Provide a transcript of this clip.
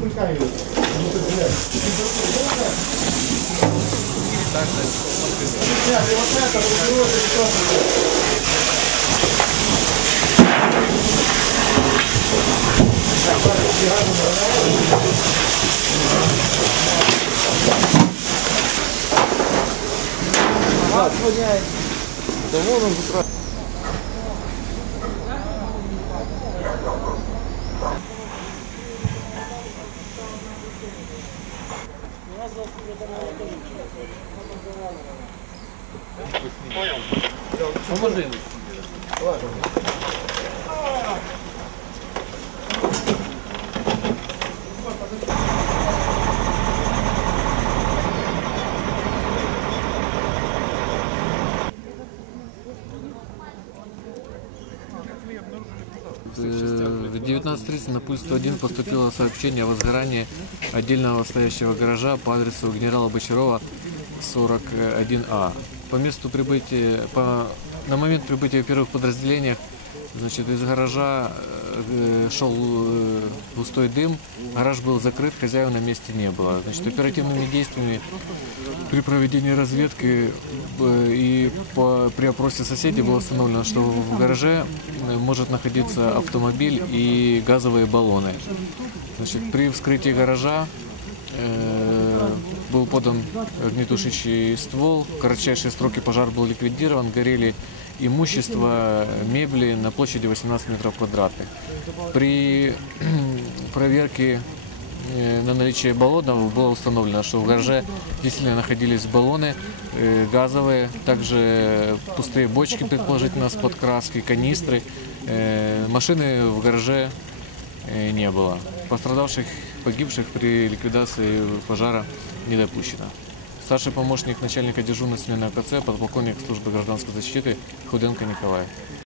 пускай ее. Нет, и вот это, вот это, вот это. Доволен, Э, В 19.30 на пульс 101 поступило сообщение о возгорании отдельного стоящего гаража по адресу генерала Бочарова 41А. По месту прибытия, по, на момент прибытия первых подразделениях значит, из гаража шел густой дым, гараж был закрыт, хозяина на месте не было. Значит, оперативными действиями при проведении разведки и по, при опросе соседей было установлено, что в гараже может находиться автомобиль и газовые баллоны. Значит, при вскрытии гаража э, был подан огнетушащий ствол, в кратчайшие сроки пожар был ликвидирован, горели имущество, мебели на площади 18 метров квадратных. При проверке э, на наличие баллонов было установлено, что в гараже действительно находились баллоны э, газовые, также пустые бочки, предположительно, с подкраской, канистры. Э, Машины в гараже э, не было. Пострадавших, погибших при ликвидации пожара не допущено. Старший помощник начальника дежурной смены АКЦ, подполковник службы гражданской защиты Худенко Николай.